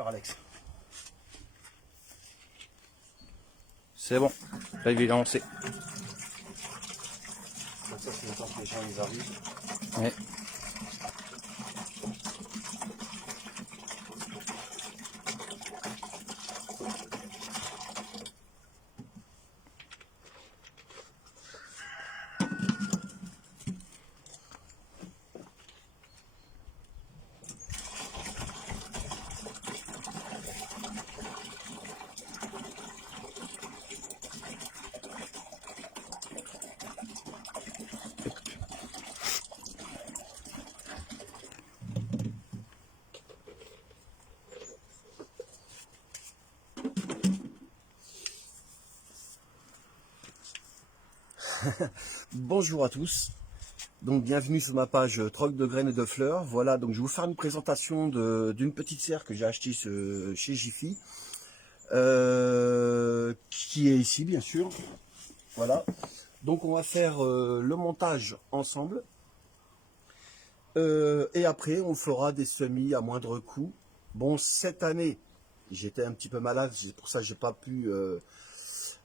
Alors Alex. C'est bon, là il est lancé. Donc ça c'est le temps que les gens ils arrivent. Ouais. Bonjour à tous, donc bienvenue sur ma page Troc de graines et de fleurs. Voilà, donc je vais vous faire une présentation d'une petite serre que j'ai achetée chez Jiffy, qui est ici bien sûr. Voilà, donc on va faire le montage ensemble, et après on fera des semis à moindre coût. Bon, cette année j'étais un petit peu malade, c'est pour ça que j'ai pas pu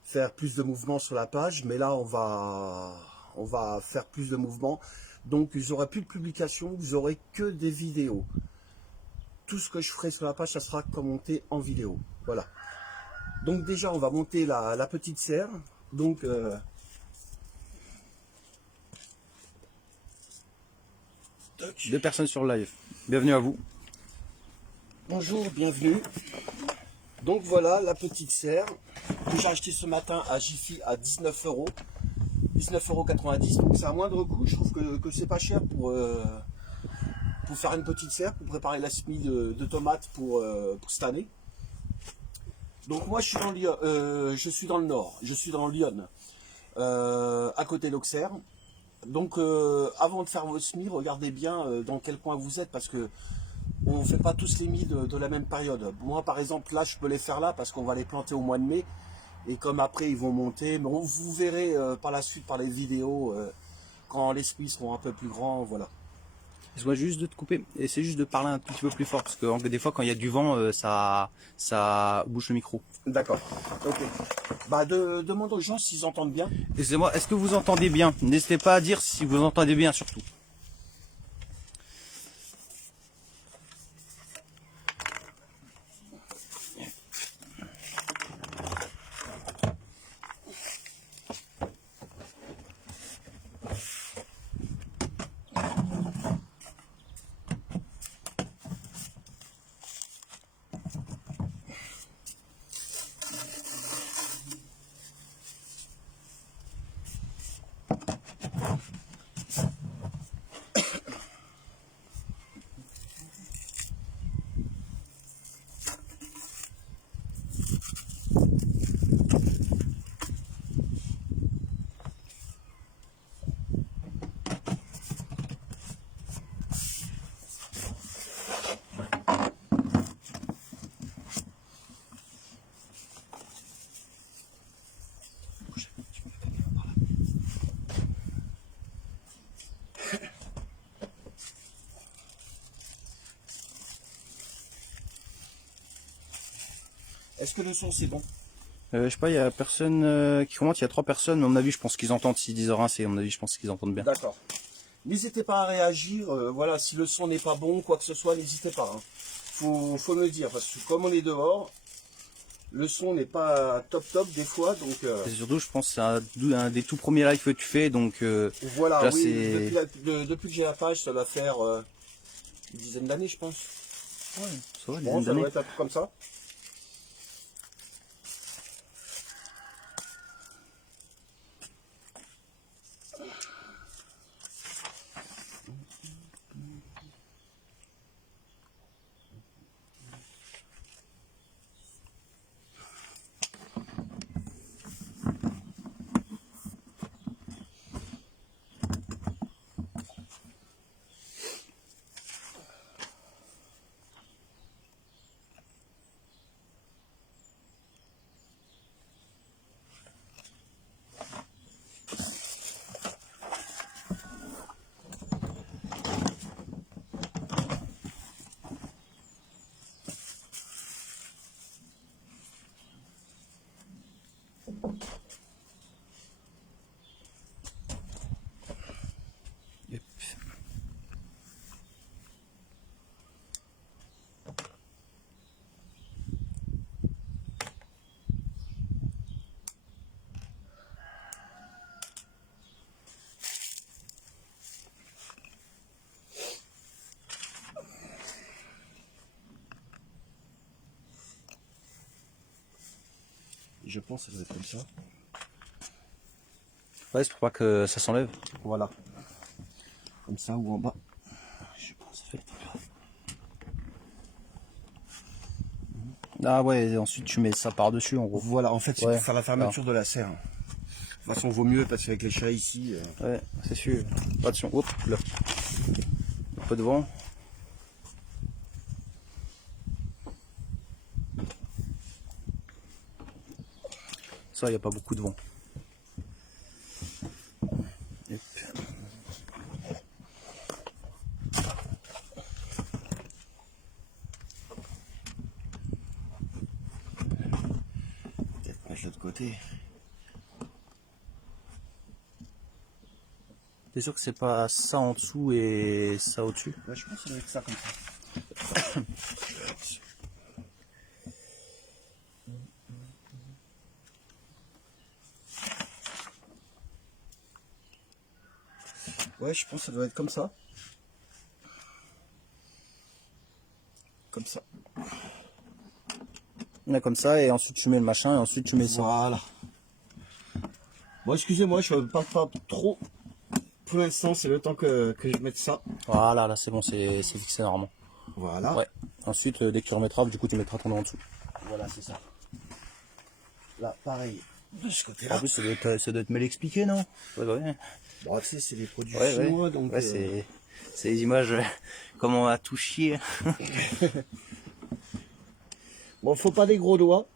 faire plus de mouvements sur la page, mais là on va faire plus de mouvements. Donc vous n'aurez plus de publication, vous aurez que des vidéos. Tout ce que je ferai sur la page, ça sera commenté en vidéo. Voilà. Donc déjà on va monter la petite serre. Donc Deux personnes sur le live. Bienvenue à vous. bonjour, bienvenue. Donc voilà la petite serre que j'ai acheté ce matin à Jiffy à 19 €. 19,90 €, donc c'est à moindre coût. Je trouve que c'est pas cher pour faire une petite serre, pour préparer la semis de tomates pour cette année. Donc moi je suis dans Lyon, je suis dans le nord, je suis dans Lyon, à côté d'Auxerre. Donc avant de faire vos semis, regardez bien dans quel coin vous êtes, parce que on ne fait pas tous les semis de la même période. Moi par exemple là je peux les faire là parce qu'on va les planter au mois de mai. Et comme après ils vont monter, mais vous verrez par la suite par les vidéos quand les semis seront un peu plus grands, voilà. Je dois juste de te couper. Et c'est juste de parler un tout petit peu plus fort parce que des fois quand il y a du vent, ça bouche le micro. D'accord. Ok. Bah demande aux gens s'ils entendent bien. Excusez-moi, est-ce que vous entendez bien? N'hésitez pas à dire si vous entendez bien surtout. Est-ce que le son c'est bon? Je sais pas, il y a personne qui commente, il y a 3 personnes, mais à mon avis je pense qu'ils entendent, s'ils disent rien, c'est à mon avis je pense qu'ils entendent bien. D'accord. N'hésitez pas à réagir, voilà, si le son n'est pas bon, quoi que ce soit, n'hésitez pas. Hein. Faut me le dire, parce que comme on est dehors, le son n'est pas top des fois, donc Et surtout je pense que c'est un des tout premiers lives que tu fais, donc voilà, là oui, c'est... depuis que j'ai la page, ça va faire une dizaine d'années, je pense. Ouais, ça va, Bon, ça doit être un truc comme ça. Je pense que ça doit être comme ça. Ouais, c'est pour pas que ça s'enlève. Voilà. Comme ça ou en bas. Je pense que ça fait. Ah ouais, et ensuite tu mets ça par-dessus en gros. Voilà, en fait, c'est Ouais. pour faire la fermeture de la serre. De toute façon, vaut mieux parce qu'avec les chats ici. Ouais, c'est sûr. Attention, hop là. Un peu de vent. Ça, il n'y a pas beaucoup de vent. Hop. Peut-être mettre de l'autre côté. T'es sûr que c'est pas ça en dessous et ça au-dessus? Là, je pense que ça doit être ça comme ça. Ouais, je pense que ça doit être comme ça. Comme ça. Là, comme ça, et ensuite tu mets le machin, et ensuite tu mets ça. Voilà. Bon, excusez-moi, je ne parle pas trop. Pour l'instant, c'est le temps que je mette ça. Voilà, là c'est bon, c'est fixé normalement. Voilà. Ouais. Ensuite, dès que tu remettras, du coup tu mettras ton nom en dessous. Voilà, c'est ça. Là, pareil. De ce En côté-là. plus, ça doit être mal expliqué, non? Ouais, ouais. Bon, tu sais, c'est des produits Ouais, chinois, ouais. donc. Ouais, c'est les images, comment on a tout chié. Bon, faut pas des gros doigts.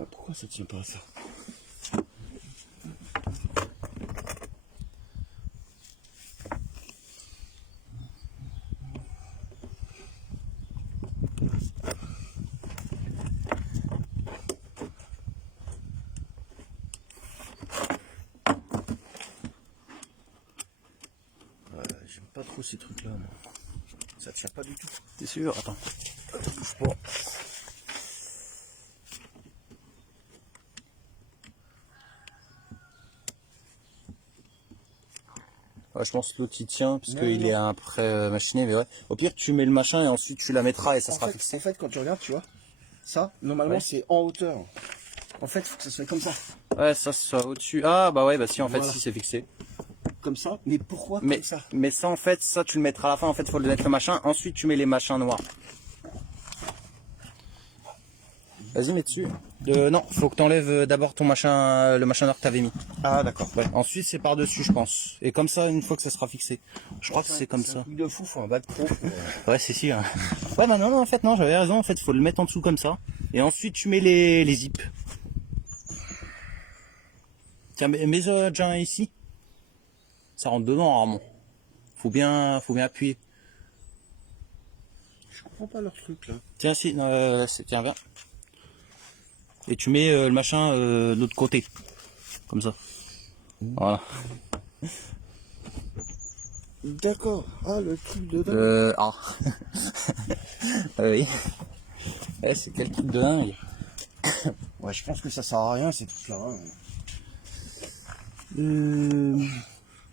Ah, pourquoi ça tient pas à ça? J'aime pas trop ces trucs-là. Moi. Ça tient pas du tout. T'es sûr? Attends. Bouge pas. Ouais, je pense que l'autre il tient, parce Non, qu'il non. est après machiné, mais ouais. Au pire, tu mets le machin et ensuite tu la mettras et ça sera En fixé. fait, quand tu regardes, tu vois, ça, normalement, Ouais. c'est en hauteur. En fait, il faut que ça soit comme ça. Ouais, ça soit au-dessus. Ah, bah ouais, bah si, en fait, Voilà. si c'est fixé. Comme ça. Mais pourquoi Mais, comme ça? mais ça, en fait, ça, tu le mettras à la fin. En fait, faut le mettre le machin. Ensuite, tu mets les machins noirs. Vas-y, mets dessus. Non, faut que t'enlèves d'abord ton machin, le machin noir que t'avais mis. Ah, d'accord. Ouais. Ensuite, c'est par-dessus, je pense. Et comme ça, une fois que ça sera fixé. Je crois que c'est comme C'est ça. un truc de fou, faut un bac pro. Ouais, c'est sûr. Ouais, bah non, non, en fait, non, j'avais raison. En fait, faut le mettre en dessous comme ça. Et ensuite, tu mets les zips. Tiens, mets déjà un ici. Ça rentre dedans, rarement. Faut bien appuyer. Je comprends pas leur truc là. Tiens, si, tiens, viens. Et tu mets le machin de l'autre côté. Comme ça. Voilà. D'accord. Ah, le truc dedans. Ah. Oui. Ouais, c'est quel truc de dingue. Ouais, je pense que ça sert à rien ces trucs là.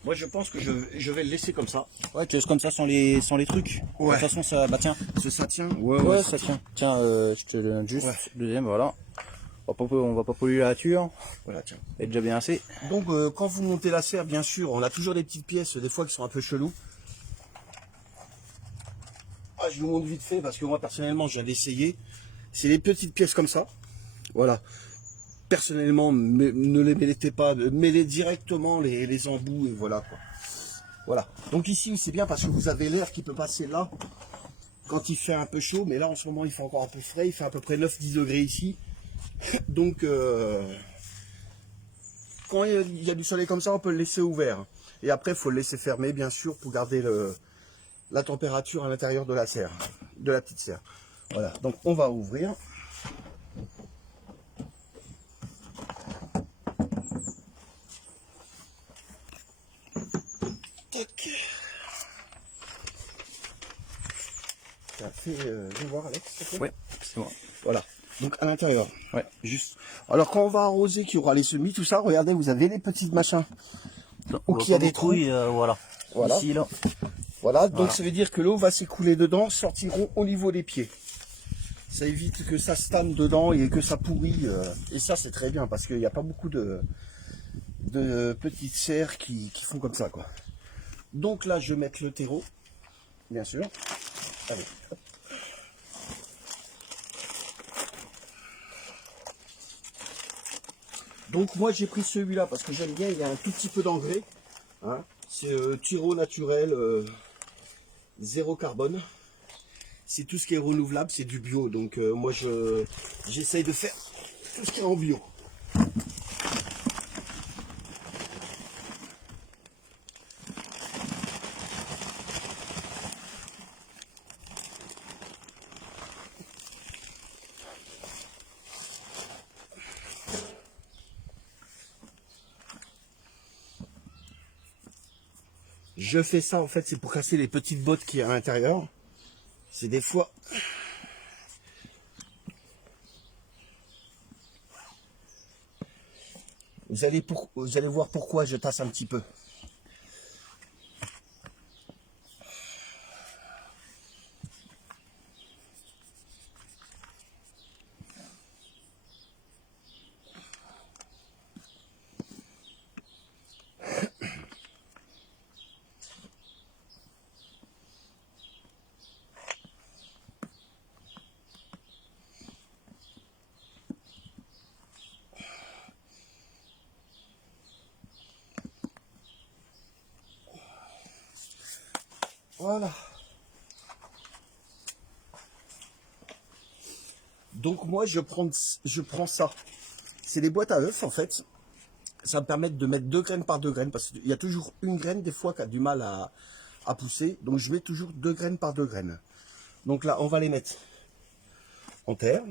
Moi, je pense que je vais le laisser comme ça. Ouais, tu laisses comme ça sans les trucs. Ouais. De toute façon, ça, bah tiens. Ça tient. Ouais, ça tient. Tiens, je te donne juste Ouais. le deuxième, voilà. On va pas polluer la nature. Voilà, tiens. Elle est déjà bien assez. Donc, quand vous montez la serre, bien sûr, on a toujours des petites pièces, des fois qui sont un peu cheloues. Ah, je vous montre vite fait parce que moi, personnellement, je viens d'essayer. C'est des petites pièces comme ça. Voilà. Personnellement, ne les mettez pas, mêlez directement les embouts et voilà quoi. Voilà. Donc ici, c'est bien parce que vous avez l'air qui peut passer là quand il fait un peu chaud, mais là en ce moment il fait encore un peu frais, il fait à peu près 9-10 degrés ici. Donc quand il y a du soleil comme ça, on peut le laisser ouvert. Et après, il faut le laisser fermer bien sûr pour garder la température à l'intérieur de la serre, de la petite serre. Voilà. Donc on va ouvrir. Tac. T'as fait voir Alex s'il te plaît. Ouais, c'est bon. Voilà. Donc à l'intérieur. Ouais, juste. Alors quand on va arroser, qu'il y aura les semis, tout ça, regardez, vous avez les petites machins. Ou qu'il y a des trous. Voilà. Voilà. Ici, là. Voilà, donc Voilà. ça veut dire que l'eau va s'écouler dedans, sortiront au niveau des pieds. Ça évite que ça stane dedans et que ça pourrit. Et ça c'est très bien parce qu'il n'y a pas beaucoup de petites serres qui font comme ça, quoi. Donc là je vais mettre le terreau, bien sûr. Allez, hop. Donc moi j'ai pris celui-là parce que j'aime bien, il y a un tout petit peu d'engrais. Hein. C'est Tiro naturel, zéro carbone. C'est tout ce qui est renouvelable, c'est du bio. Donc moi j'essaye de faire tout ce qui est en bio. Je fais ça en fait, c'est pour casser les petites bottes qui y a à l'intérieur. C'est des fois... Vous allez voir pourquoi je tasse un petit peu. Voilà. Donc moi je prends ça. C'est des boîtes à œufs en fait. Ça me permet de mettre 2 graines par 2 graines parce qu'il y a toujours une graine des fois qui a du mal à pousser. Donc je mets toujours 2 graines par 2 graines. Donc là on va les mettre en terre.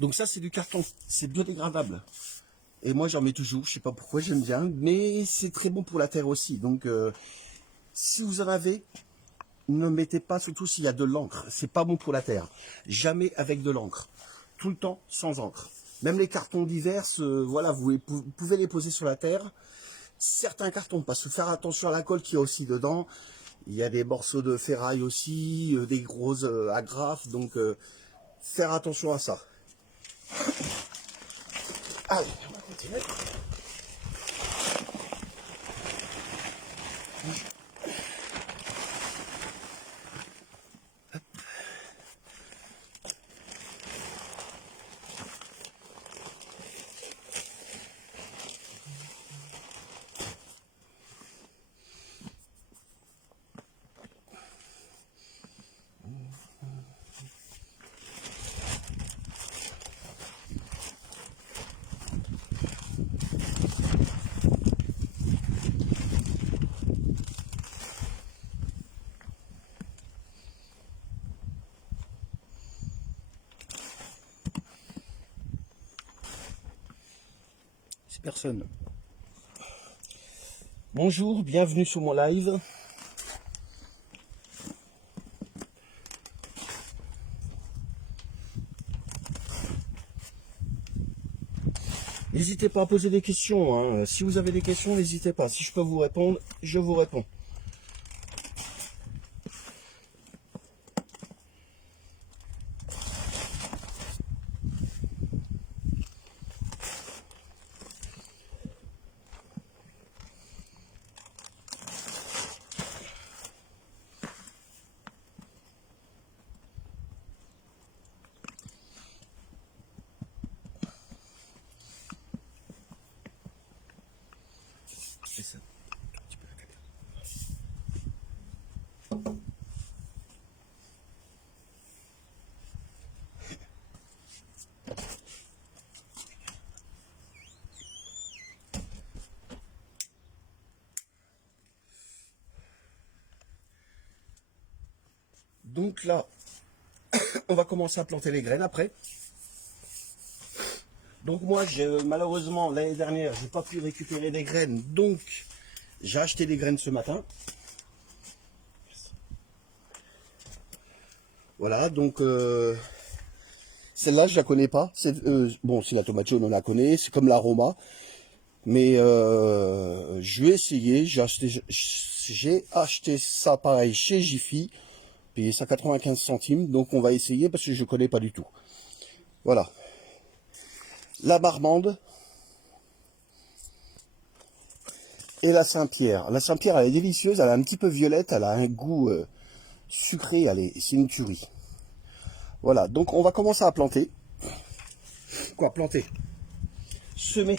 Donc ça c'est du carton, c'est biodégradable. Et moi j'en mets toujours, je sais pas pourquoi, j'aime bien, mais c'est très bon pour la terre aussi. Donc si vous en avez, ne mettez pas, surtout s'il y a de l'encre, c'est pas bon pour la terre. Jamais avec de l'encre, tout le temps sans encre. Même les cartons divers, voilà, vous pouvez les poser sur la terre. Certains cartons, parce que faire attention à la colle qu'il y a aussi dedans. Il y a des morceaux de ferraille aussi, des grosses agrafes, donc faire attention à ça. Allez, on va continuer. C'est personne. Bonjour, bienvenue sur mon live. N'hésitez pas à poser des questions, hein. Si vous avez des questions, n'hésitez pas. Si je peux vous répondre, je vous réponds. Donc là, on va commencer à planter les graines après. Donc moi, malheureusement, l'année dernière, j'ai pas pu récupérer des graines. Donc, j'ai acheté des graines ce matin. Voilà, donc celle-là, je la connais pas. Bon, c'est la tomate jaune, on la connaît. C'est comme l'aroma. Mais je vais essayer. J'ai acheté ça pareil chez Jiffy. Payé ça 95 centimes. Donc on va essayer parce que je connais pas du tout. Voilà. La Marmande. Et la Saint-Pierre. La Saint-Pierre, elle est délicieuse. Elle est un petit peu violette. Elle a un goût sucré. C'est une tuerie. Voilà. Donc on va commencer à planter. Quoi, planter? Semer.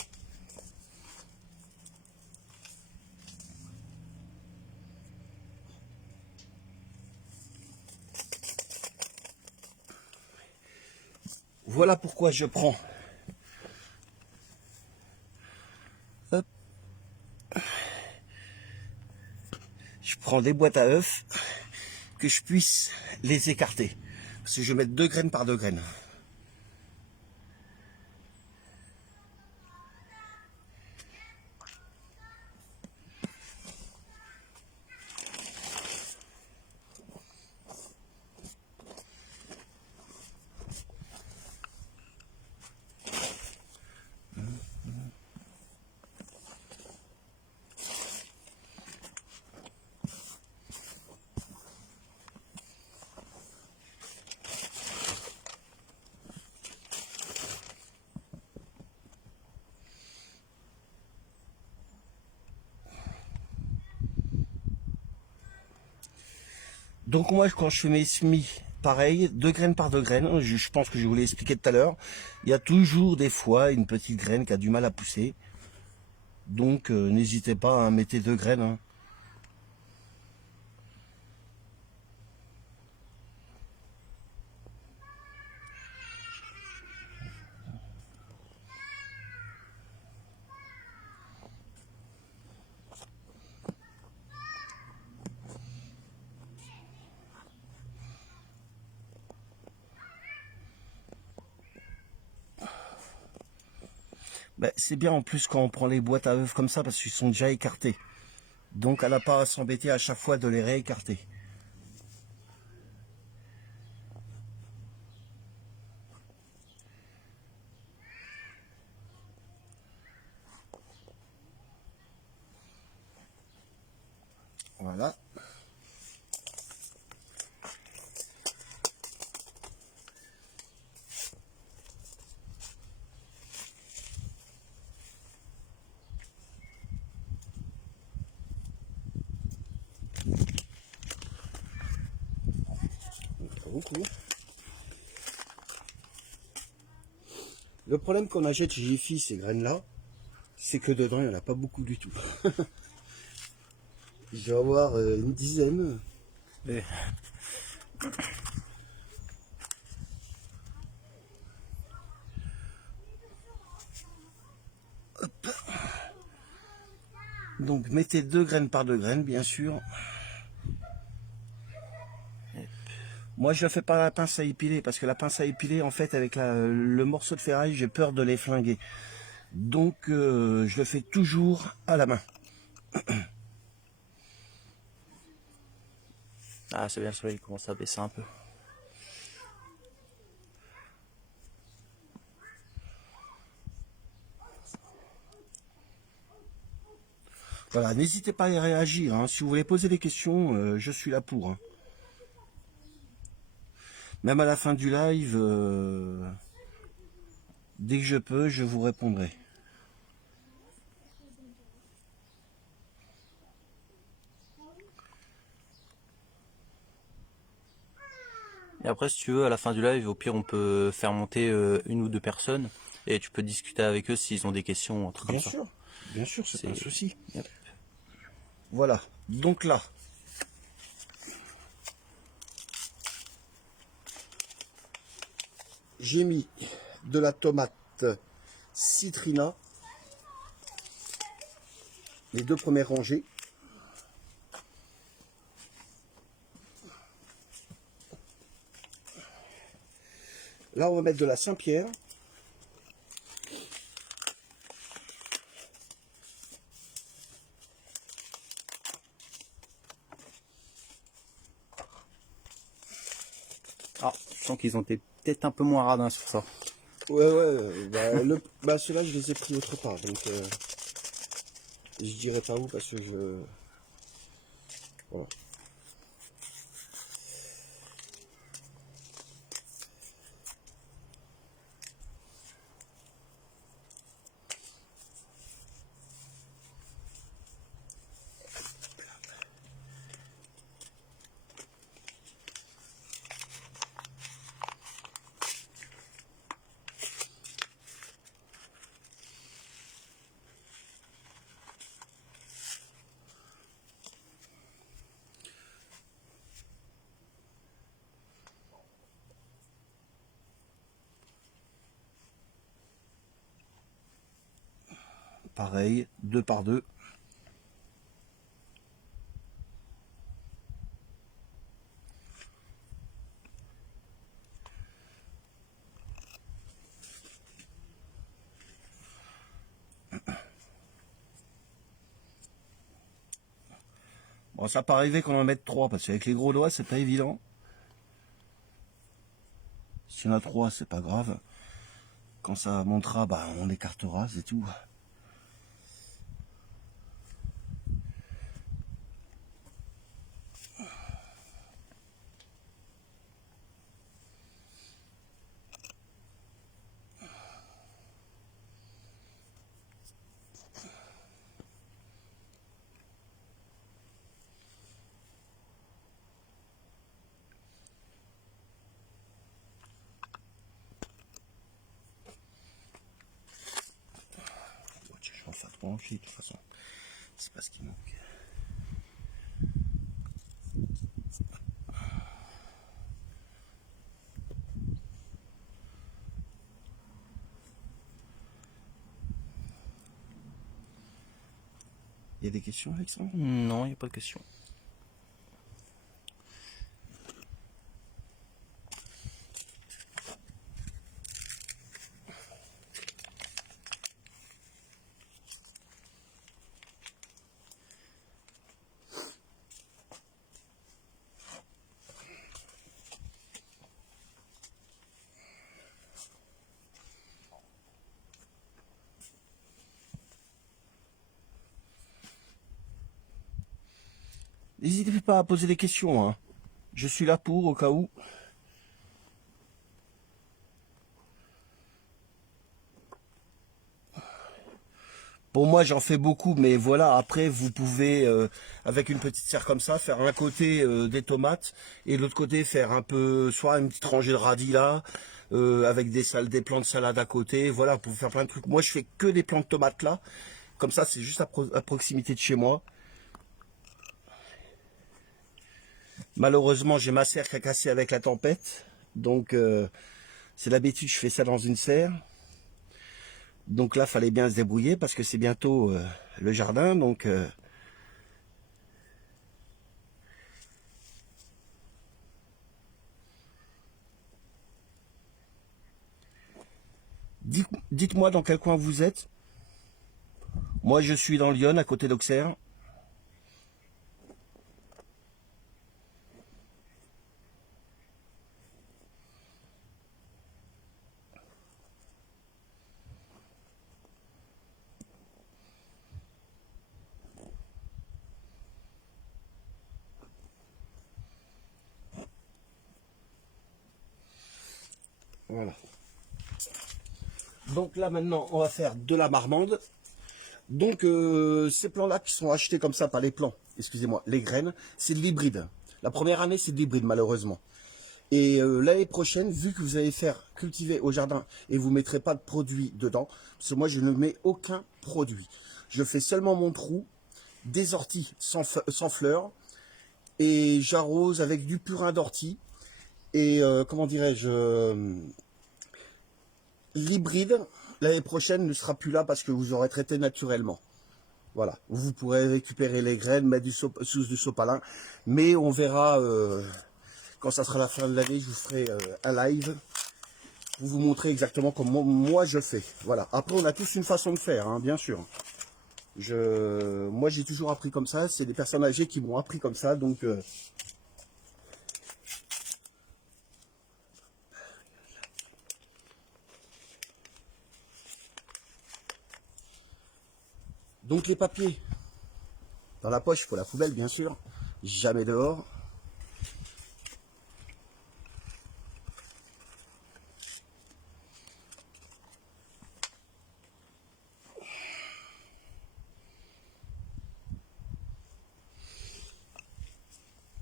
Voilà pourquoi je prends. Hop. Je prends des boîtes à œufs que je puisse les écarter. Parce que je vais mettre 2 graines par 2 graines. Donc moi, quand je fais mes semis, pareil, 2 graines par 2 graines, je pense que je vous l'ai expliqué tout à l'heure, il y a toujours des fois une petite graine qui a du mal à pousser. Donc n'hésitez pas à mettre 2 graines. Hein. Ben, c'est bien en plus quand on prend les boîtes à œufs comme ça parce qu'ils sont déjà écartés. Donc elle n'a pas à s'embêter à chaque fois de les réécarter. Voilà. Beaucoup. Le problème qu'on achète chez Jiffy, ces graines-là, c'est que dedans, il n'y en a pas beaucoup du tout. Je vais avoir une dizaine. Et... Donc mettez 2 graines par 2 graines, bien sûr. Moi, je ne fais pas la pince à épiler, parce que la pince à épiler, en fait, avec le morceau de ferraille, j'ai peur de les flinguer. Donc, je le fais toujours à la main. Ah, c'est bien, le soleil commence à baisser un peu. Voilà, n'hésitez pas à réagir. Hein. Si vous voulez poser des questions, je suis là pour. Hein. Même à la fin du live, dès que je peux, je vous répondrai. Et après, si tu veux, à la fin du live, au pire, on peut faire monter 1 ou 2 personnes et tu peux discuter avec eux s'ils ont des questions, un truc comme ça. Bien sûr, c'est pas un souci. Yep. Voilà, donc là, j'ai mis de la tomate citrina, les 2 premières rangées. Là, on va mettre de la Saint-Pierre. Ah, je sens qu'ils ont été peut-être un peu moins radins sur ça. Ouais, bah, ceux-là, je les ai pris autre part, donc je dirais pas où parce que je... Voilà. Pareil, 2 par 2. Bon, ça peut arriver qu'on en mette 3 parce qu'avec les gros doigts, c'est pas évident. S'il y en a 3, c'est pas grave. Quand ça montera, bah, on écartera, c'est tout. Je vais en faire 3 en fil, de toute façon. C'est pas ce qui manque. Il y a des questions, Alexandre? Non, il n'y a pas de question. N'hésitez pas à poser des questions, hein. Je suis là pour, au cas où. Pour moi, j'en fais beaucoup, mais voilà, après, vous pouvez, avec une petite serre comme ça, faire un côté des tomates et l'autre côté faire un peu, soit une petite rangée de radis là, avec des plants de salade à côté. Voilà, pour faire plein de trucs. Moi, je fais que des plants de tomates là. Comme ça, c'est juste à proximité de chez moi. Malheureusement, j'ai ma serre qui a cassé avec la tempête. Donc, c'est l'habitude, je fais ça dans une serre. Donc là, fallait bien se débrouiller parce que c'est bientôt le jardin. Donc, dites-moi dans quel coin vous êtes. Moi, je suis dans Lyon, à côté d'Auxerre. Voilà. Donc là, maintenant, on va faire de la marmande. Donc, ces plants-là qui sont achetés comme ça, pas les plants, excusez-moi, les graines, c'est de l'hybride. La première année, c'est de l'hybride, malheureusement. Et l'année prochaine, vu que vous allez faire cultiver au jardin et vous ne mettrez pas de produits dedans, parce que moi, je ne mets aucun produit. Je fais seulement mon trou, des orties sans fleurs, et j'arrose avec du purin d'ortie. Et comment dirais-je, l'hybride, l'année prochaine, ne sera plus là parce que vous aurez traité naturellement. Voilà, vous pourrez récupérer les graines, mettre sous du sopalin, mais on verra quand ça sera la fin de l'année, je vous ferai un live pour vous montrer exactement comment moi je fais. Voilà. Après, on a tous une façon de faire, hein, bien sûr. Moi, j'ai toujours appris comme ça. C'est des personnes âgées qui m'ont appris comme ça. Donc les papiers dans la poche, il faut la poubelle, bien sûr. Jamais dehors.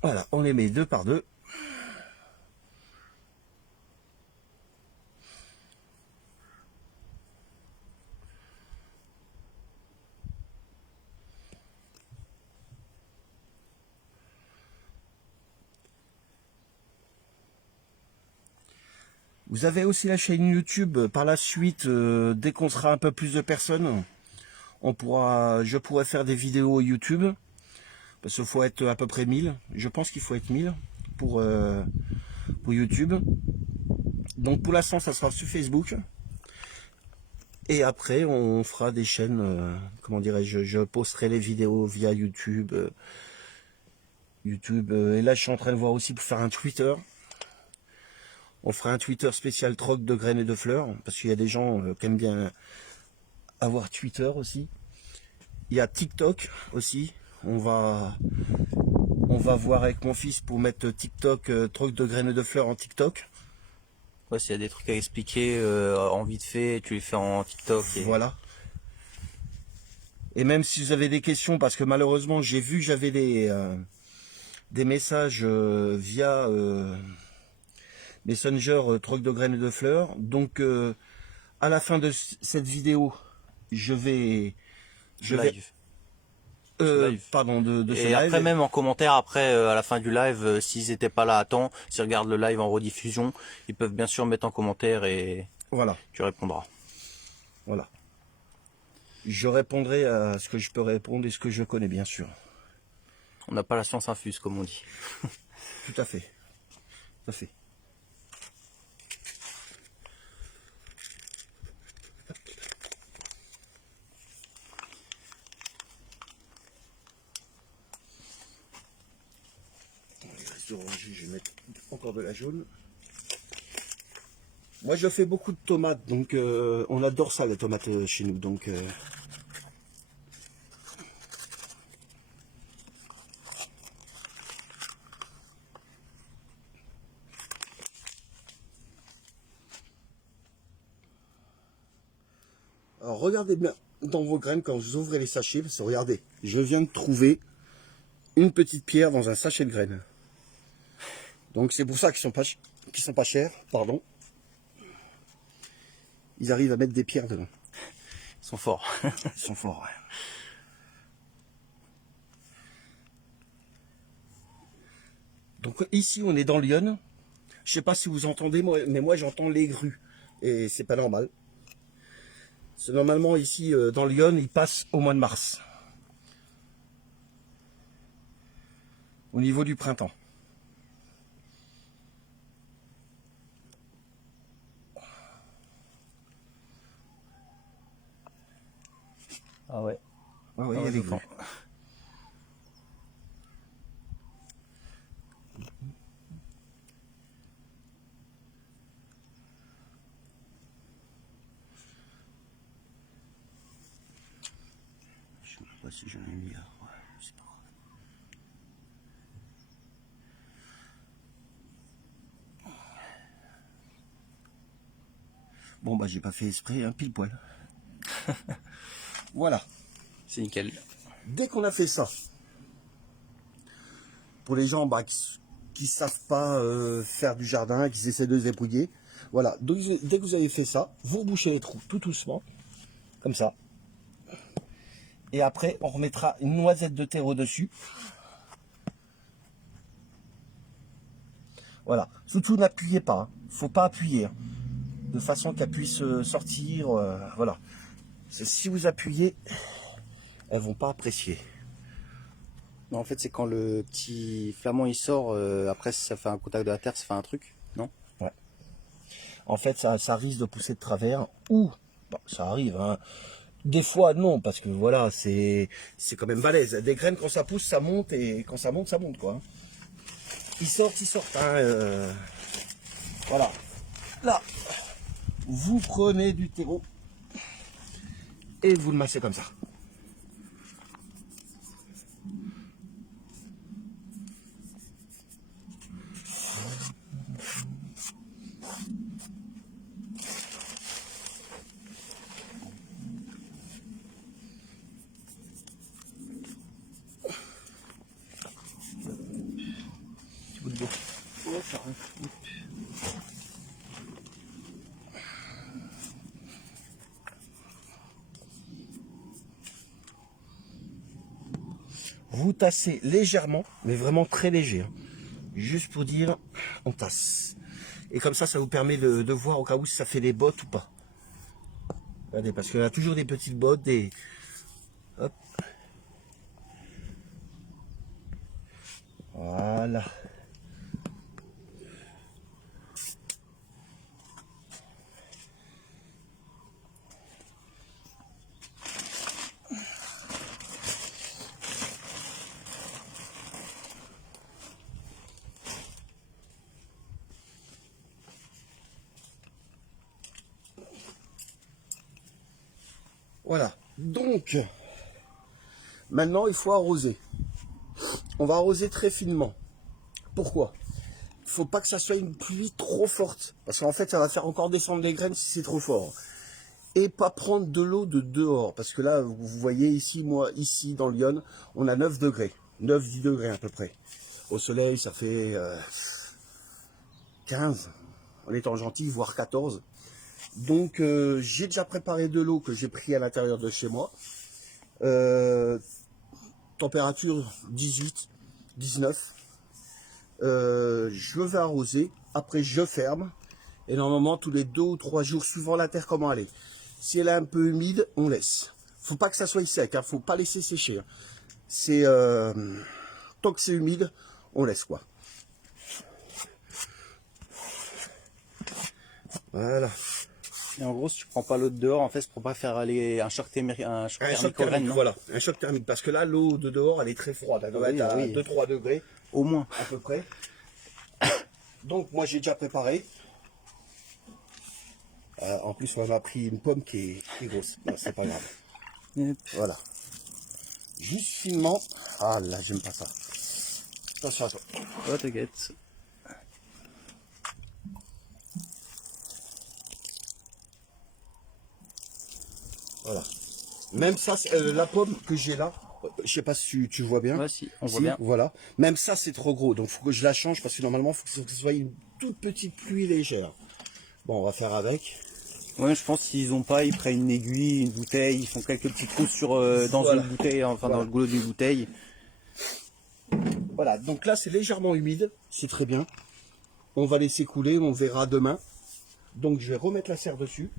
Voilà, on les met deux par deux. Vous avez aussi la chaîne YouTube. Par la suite, dès qu'on sera un peu plus de personnes, je pourrai faire des vidéos YouTube. Parce qu'il faut être à peu près 1000. Je pense qu'il faut être 1000 pour YouTube. Donc pour l'instant, ça sera sur Facebook. Et après, on fera des chaînes, comment dirais-je, je posterai les vidéos via YouTube. Et là, je suis en train de voir aussi pour faire un Twitter. On fera un Twitter spécial troc de graines et de fleurs. Parce qu'il y a des gens qui aiment bien avoir Twitter aussi. Il y a TikTok aussi. On va voir avec mon fils pour mettre TikTok, troc de graines et de fleurs en TikTok. Ouais, s'il y a des trucs à expliquer en vite fait, tu les fais en TikTok. Voilà. Et même si vous avez des questions, parce que malheureusement, j'ai vu que j'avais des messages via Messenger troc de graines et de fleurs. Donc, à la fin de cette vidéo, je vais... Live. Pardon, de ce Et live. après, même en commentaire, après, à la fin du live, s'ils n'étaient pas là à temps, s'ils regardent le live en rediffusion, ils peuvent bien sûr mettre en commentaire et voilà. tu répondras. Voilà. Je répondrai à ce que je peux répondre et ce que je connais, bien sûr. On n'a pas la science infuse, comme on dit. Tout à fait. Tout à fait. Je vais mettre encore de la jaune. Moi, je fais beaucoup de tomates, donc on adore ça, les tomates chez nous. Donc, alors, regardez bien dans vos graines quand vous ouvrez les sachets, parce que regardez, je viens de trouver une petite pierre dans un sachet de graines. Donc c'est pour ça qu'ils sont pas chers, pardon. Ils arrivent à mettre des pierres dedans. Ils sont forts. Ils sont forts, ouais. Donc ici on est dans Lyon. Je sais pas si vous entendez, mais moi j'entends les grues. Et c'est pas normal. C'est normalement ici dans Lyon, ils passent au mois de mars. Au niveau du printemps. Ah ouais. Ah ouais, il y a des grues. Je sais pas si j'en ai mis là. Ouais, c'est pas grave. Bon bah j'ai pas fait esprit, hein, pile poil. Voilà. C'est nickel. Dès qu'on a fait ça, pour les gens qui savent pas faire du jardin, qui essaient de se débrouiller, voilà. Donc, dès que vous avez fait ça, vous bouchez les trous tout doucement, comme ça. Et après, on remettra une noisette de terre au-dessus. Voilà. Surtout, n'appuyez pas. Faut pas appuyer. Hein. De façon qu'elle puisse sortir. Voilà. Si vous appuyez, elles vont pas apprécier. Non, en fait, c'est quand le petit flamand il sort, après, si ça fait un contact de la terre, ça fait un truc, non? Ouais. en fait ça risque de pousser de travers, ou bon, ça arrive, hein. Des fois non, parce que voilà, c'est quand même balèze. Des graines quand ça pousse, ça monte, et quand ça monte quoi. Ils sortent, hein, voilà. Là, vous prenez du terreau et vous le massez comme ça. Petit bout de bois. Ouais, ça arrive. Vous tassez légèrement, mais vraiment très léger, hein. Juste pour dire, on tasse. Et comme ça vous permet de voir au cas où si ça fait des bottes ou pas. Regardez, parce qu'il y a toujours des petites bottes, des... Hop. Voilà. Voilà, donc maintenant il faut arroser. On va arroser très finement. Pourquoi? Il ne faut pas que ça soit une pluie trop forte, parce qu'en fait ça va faire encore descendre les graines si c'est trop fort. Et pas prendre de l'eau de dehors, parce que là vous voyez ici, moi ici dans Lyon, on a 9 degrés, 9-10 degrés à peu près. Au soleil ça fait 15, en étant gentil, voire 14. Donc j'ai déjà préparé de l'eau que j'ai pris à l'intérieur de chez moi. Température 18, 19. Je vais arroser. Après je ferme. Et normalement tous les 2 ou 3 jours, suivant la terre comment elle est. Si elle est un peu humide, on laisse. Faut pas que ça soit sec, hein, faut pas laisser sécher, hein. C'est tant que c'est humide, on laisse quoi. Voilà. Et en gros, si tu prends pas l'eau de dehors, en fait, c'est pour pas faire aller un choc thermique aux graines, non? Voilà, un choc thermique, parce que là, l'eau de dehors, elle est très froide, elle doit être à 2-3 degrés, Au moins. à peu près. Donc, moi, j'ai déjà préparé. En plus, on m'a pris une pomme qui est grosse, bon, c'est pas grave. Yep. Voilà. Juste finement. Ah là, j'aime pas ça. Attention à toi. Oh, t'inquiète. Voilà. Même ça, la pomme que j'ai là, je sais pas si tu vois bien. Ouais, si, on voit bien. Voilà. Même ça, c'est trop gros. Donc, il faut que je la change parce que normalement, il faut que ce soit une toute petite pluie légère. Bon, on va faire avec. Ouais, je pense qu'ils ont pas, ils prennent une aiguille, une bouteille, ils font quelques petits trous sur dans Voilà. une bouteille, enfin Voilà. dans le goulot d'une bouteille. Voilà. Donc là, c'est légèrement humide. C'est très bien. On va laisser couler. On verra demain. Donc, je vais remettre la serre dessus.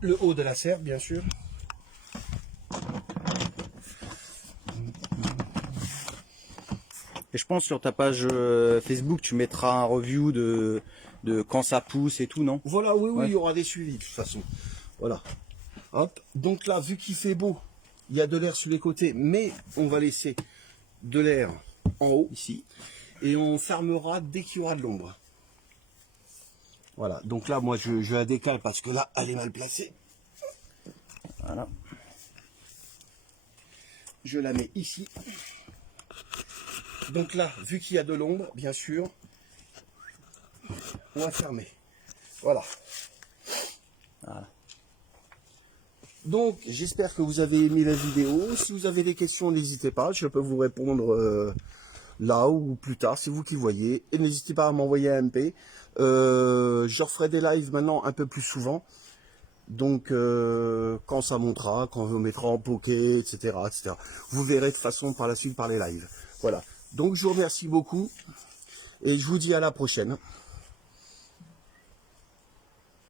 Le haut de la serre, bien sûr. Et je pense sur ta page Facebook, tu mettras un review de quand ça pousse et tout, non? Voilà, oui, Ouais. il y aura des suivis de toute façon. Voilà. Hop. Donc là, vu qu'il fait beau, il y a de l'air sur les côtés, mais on va laisser de l'air en haut, ici. Et on fermera dès qu'il y aura de l'ombre. Voilà. Donc là, moi, je la décale parce que là, elle est mal placée. Voilà. Je la mets ici. Donc là, vu qu'il y a de l'ombre, bien sûr, on va fermer. Voilà. Voilà. Donc, j'espère que vous avez aimé la vidéo. Si vous avez des questions, n'hésitez pas. Je peux vous répondre là ou plus tard. C'est vous qui voyez. Et n'hésitez pas à m'envoyer un MP. Je referai des lives maintenant un peu plus souvent. Donc, quand ça montera, quand on mettra en poké, etc., etc. Vous verrez de toute façon par la suite par les lives. Voilà. Donc, je vous remercie beaucoup. Et je vous dis à la prochaine.